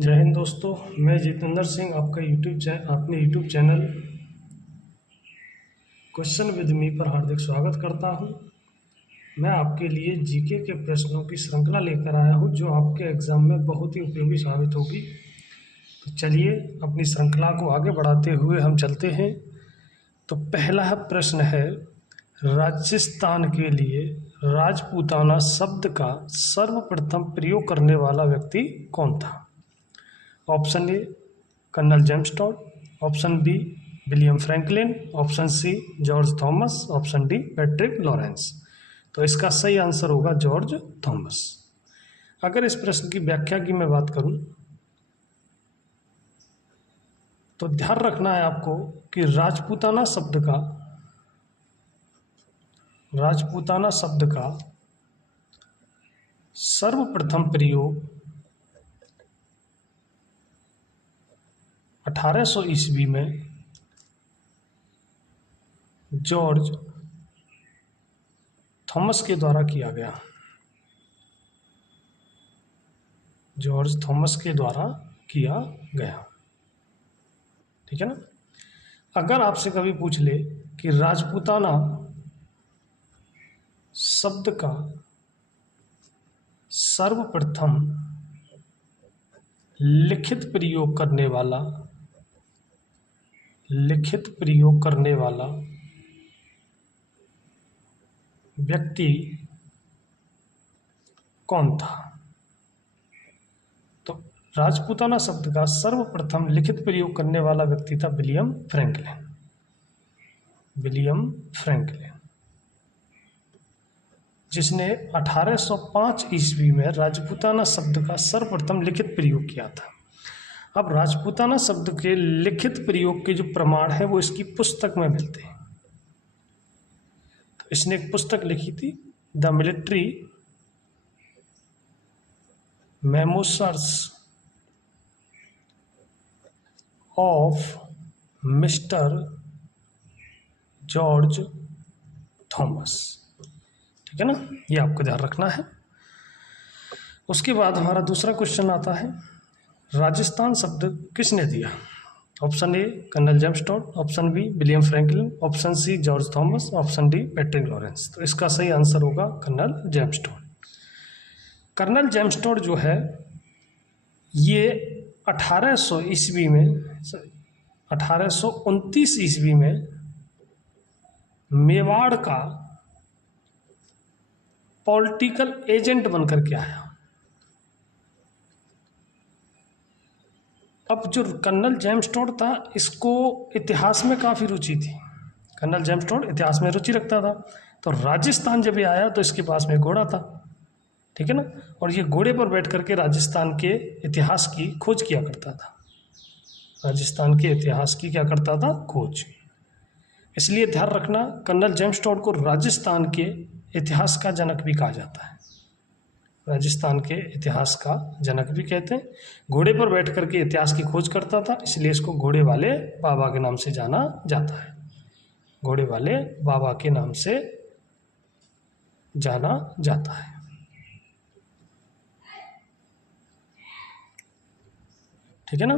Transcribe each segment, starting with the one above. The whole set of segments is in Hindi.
जय हिंद दोस्तों, मैं जितेंद्र सिंह आपका अपने YouTube channel question with me पर हार्दिक स्वागत करता हूं। मैं आपके लिए जीके के प्रश्नों की श्रृंखला लेकर आया हूं जो आपके एग्ज़ाम में बहुत ही उपयोगी साबित होगी। तो चलिए अपनी श्रृंखला को आगे बढ़ाते हुए हम चलते हैं। तो पहला प्रश्न है, राजस्थान के लिए राजपूताना शब्द का सर्वप्रथम प्रयोग करने वाला व्यक्ति कौन था? Option A Colonel James Tod, option B William Franklin, option C George Thomas, option D Patrick Lawrence. तो इसका सही आंसर होगा जॉर्ज थॉमस। अगर इस प्रश्न की व्याख्या की मैं बात करूं तो ध्यान रखना है आपको कि राजपूताना शब्द का सर्वप्रथम प्रयोग 1800 ईस्वी में जॉर्ज थॉमस के द्वारा किया गया। जॉर्ज थॉमस के द्वारा किया गया, ठीक है ना। अगर आपसे कभी पूछ ले कि राजपूताना शब्द का सर्वप्रथम लिखित प्रयोग करने वाला व्यक्ति कौन था, तो राजपूताना शब्द का सर्वप्रथम लिखित प्रयोग करने वाला व्यक्ति था विलियम फ्रैंकलिन, जिसने 1805 ईस्वी में राजपूताना शब्द का सर्वप्रथम लिखित प्रयोग किया था। अब राजपूताना शब्द के लिखित प्रयोग के जो प्रमाण है वो इसकी पुस्तक में मिलते हैं। तो इसने एक पुस्तक लिखी थी, the military memoirs of mister George Thomas, ठीक है ना, ये आपको ध्यान रखना है। उसके बाद हमारा दूसरा क्वेश्चन आता है, राजस्थान शब्द किसने दिया? Option A Colonel James Tod, option B William Franklin, option C George Thomas, option D Patrick Lawrence. तो इसका सही आंसर होगा Colonel James Tod. Colonel James Tod जो है ये 1829 ईस्वी में मेवाड़ का पॉलिटिकल एजेंट बनकर के आया। अब जो कर्नल जेम्स टॉड था इसको इतिहास में काफ़ी रुचि थी। कर्नल जेम्स टॉड इतिहास में रुचि रखता था, तो राजस्थान जब ये आया तो इसके पास में घोड़ा था, ठीक है ना, और ये घोड़े पर बैठ करके राजस्थान के इतिहास की खोज किया करता था। राजस्थान के इतिहास की क्या करता था? खोज। इसलिए ध्यान रखना, कर्नल जेम्स टॉड को राजस्थान के इतिहास का जनक भी कहा जाता है। राजस्थान के इतिहास का जनक भी कहते हैं। घोड़े पर बैठ करके इतिहास की खोज करता था, इसलिए इसको घोड़े वाले बाबा के नाम से जाना जाता है। घोड़े वाले बाबा के नाम से जाना जाता है। ठीक है ना।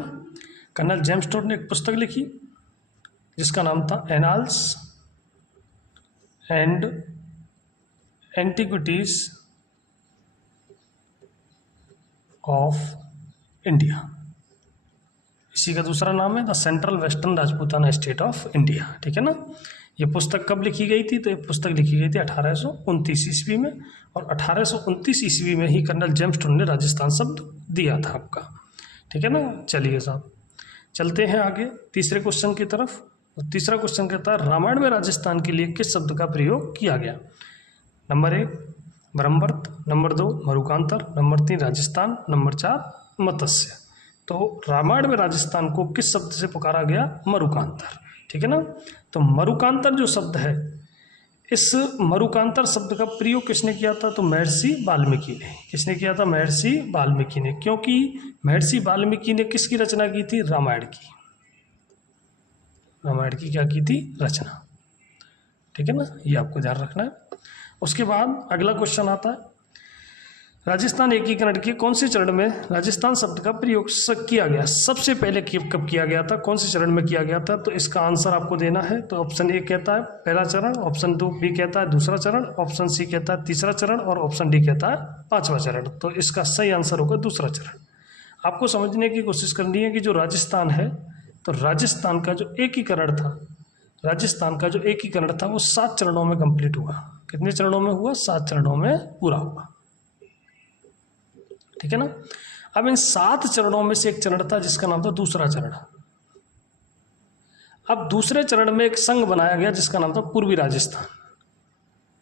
कर्नल जेम्स टॉड ने एक पुस्तक लिखी जिसका नाम था annals and antiquities of India. इसी का दूसरा नाम है the central western Rajputana state of India, ठीक है ना। ये पुस्तक कब लिखी गई थी? तो ये पुस्तक लिखी गई थी 1829 ईस्वी में, और 1829 ईस्वी में ही कर्नल जेम्स टॉड ने राजस्थान शब्द दिया था आपका, ठीक है ना। चलिए साहब चलते हैं आगे तीसरे क्वेश्चन की तरफ। और तीसरा क्वेश्चन कहता है, रामायण में राजस्थान के लिए किस शब्द का प्रयोग किया गया? Number 1 Brahmavarta, number 2 Marukantar, number 3 Rajasthan, number 4 Matsya. तो रामायण में राजस्थान को किस शब्द से पुकारा गया? मरुकांतर, ठीक है ना। तो मरुकांतर जो शब्द है, इस मरुकांतर शब्द का प्रयोग किसने किया था? तो महर्षि वाल्मीकि ने। किसने किया था? महर्षि वाल्मीकि ने, क्योंकि महर्षि वाल्मीकि ने किसकी रचना की थी? रामायण की। रामायण की क्या की थी? रचना, ठीक है ना, ये आपको ध्यान रखना है। उसके बाद अगला क्वेश्चन आता है, राजस्थान एकीकरण के कौन से चरण में राजस्थान शब्द का प्रयोग किया गया? सबसे पहले कब किया गया था, कौन से चरण में किया गया था? तो इसका आंसर आपको देना है। तो ऑप्शन ए कहता है पहला चरण, ऑप्शन बी कहता है दूसरा चरण, ऑप्शन सी कहता है तीसरा चरण और ऑप्शन डी कहता है पांचवा चरण। तो इसका सही आंसर होगा दूसरा चरण। आपको समझने की कोशिश करनी है कि जो राजस्थान है, तो राजस्थान का जो एकीकरण था, राजस्थान का जो एकीकरण था वो 7 चरणों में कंप्लीट हुआ। कितने चरणों में हुआ? 7 चरणों में पूरा हुआ। ठीक है ना। अब इन 7 चरणों में से एक चरण था जिसका नाम था दूसरा चरण। अब दूसरे चरण में एक संघ बनाया गया जिसका नाम था पूर्वी राजस्थान।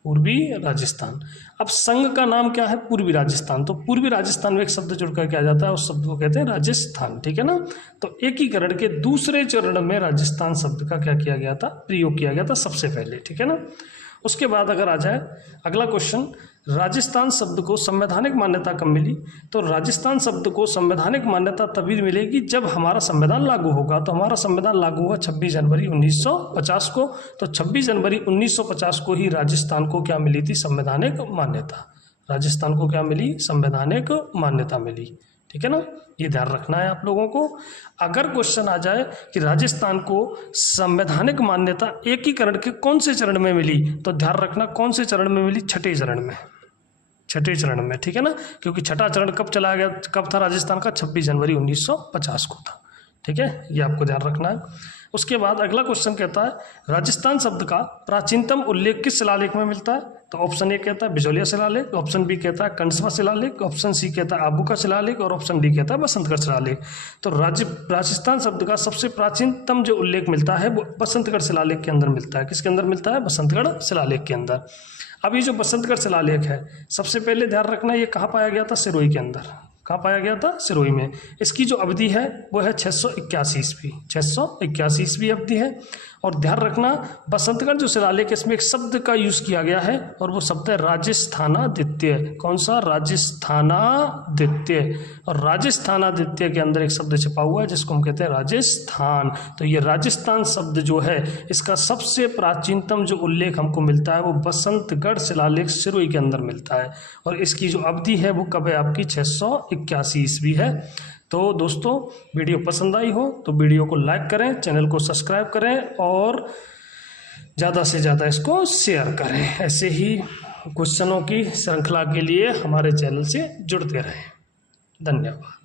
पूर्वी राजस्थान। अब संघ का नाम क्या है? पूर्वी राजस्थान। तो पूर्वी राजस्थान में एक शब्द जुड़कर क्या जाता है, उस शब्द को कहते हैं राजस्थान। ठीक है ना। तो एकीकरण के दूसरे चरण में राजस्थान शब्द का क्या किया गया था? प्रयोग किया गया था सबसे पहले। ठीक है ना। उसके बाद अगर आ जाए अगला क्वेश्चन, राजस्थान शब्द को संवैधानिक मान्यता कब मिली? तो राजस्थान शब्द को संवैधानिक मान्यता तभी मिलेगी जब हमारा संविधान लागू होगा। तो हमारा संविधान लागू हुआ 26 जनवरी 1950 को। तो 26 जनवरी 1950 को ही राजस्थान को क्या मिली थी? संवैधानिक मान्यता। राजस्थान को क्या मिली? संवैधानिक मान्यता मिली। ठीक है ना। ये ध्यान रखना है आप लोगों को। अगर क्वेश्चन आ जाए कि राजस्थान को संवैधानिक मान्यता एकीकरण के कौन से चरण में मिली, तो ध्यान रखना कौन से चरण में मिली? छठे चरण में। छठे चरण में। ठीक है ना। क्योंकि छठा चरण कब चला गया, कब था राजस्थान का? 26 जनवरी 1950 को था। ठीक है, ये आपको ध्यान रखना है। उसके बाद अगला क्वेश्चन कहता है राजस्थान शब्द का प्राचीनतम उल्लेख किस शिलालेख में मिलता है? तो ऑप्शन ए कहता है बिजौलिया शिलालेख, ऑप्शन बी कहता है कंसवा शिलालेख, ऑप्शन सी कहता है आबू का शिलालेख और ऑप्शन डी कहता है बसंतगढ़ शिलालेख। तो राजस्थान शब्द का सबसे प्राचीनतम जो उल्लेख मिलता है वो बसंतगढ़ शिलालेख के अंदर मिलता है। किसके अंदर मिलता है? बसंतगढ़ शिलालेख के अंदर। अब ये जो बसंतगढ़ शिलालेख है, सबसे पहले ध्यान रखना ये कहाँ पाया गया था? सिरोही के अंदर। कहाँ पाया गया था? सिरोही में। इसकी जो अवधि है वो है 681 ईस्वी। 681 ईस्वी अवधि है। और ध्यान रखना बसंतगढ़ जो शिलालेख, इसमें एक शब्द का यूज़ किया गया है और वो शब्द है राजस्थानादित्य। कौन सा? राजस्थानादित्य। और राजस्थानादित्य के अंदर एक शब्द छिपा हुआ है जिसको हम कहते हैं राजस्थान। तो ये राजस्थान शब्द जो है इसका सबसे प्राचीनतम जो उल्लेख हमको मिलता है वो बसंतगढ़ शिलालेख सिरोही के अंदर मिलता है। और इसकी जो अवधि है वो कब है आपकी? 681 ईस्वी है। तो दोस्तों वीडियो पसंद आई हो तो वीडियो को लाइक करें, चैनल को सब्सक्राइब करें और ज़्यादा से ज़्यादा इसको शेयर करें। ऐसे ही क्वेश्चनों की श्रृंखला के लिए हमारे चैनल से जुड़ते रहें। धन्यवाद।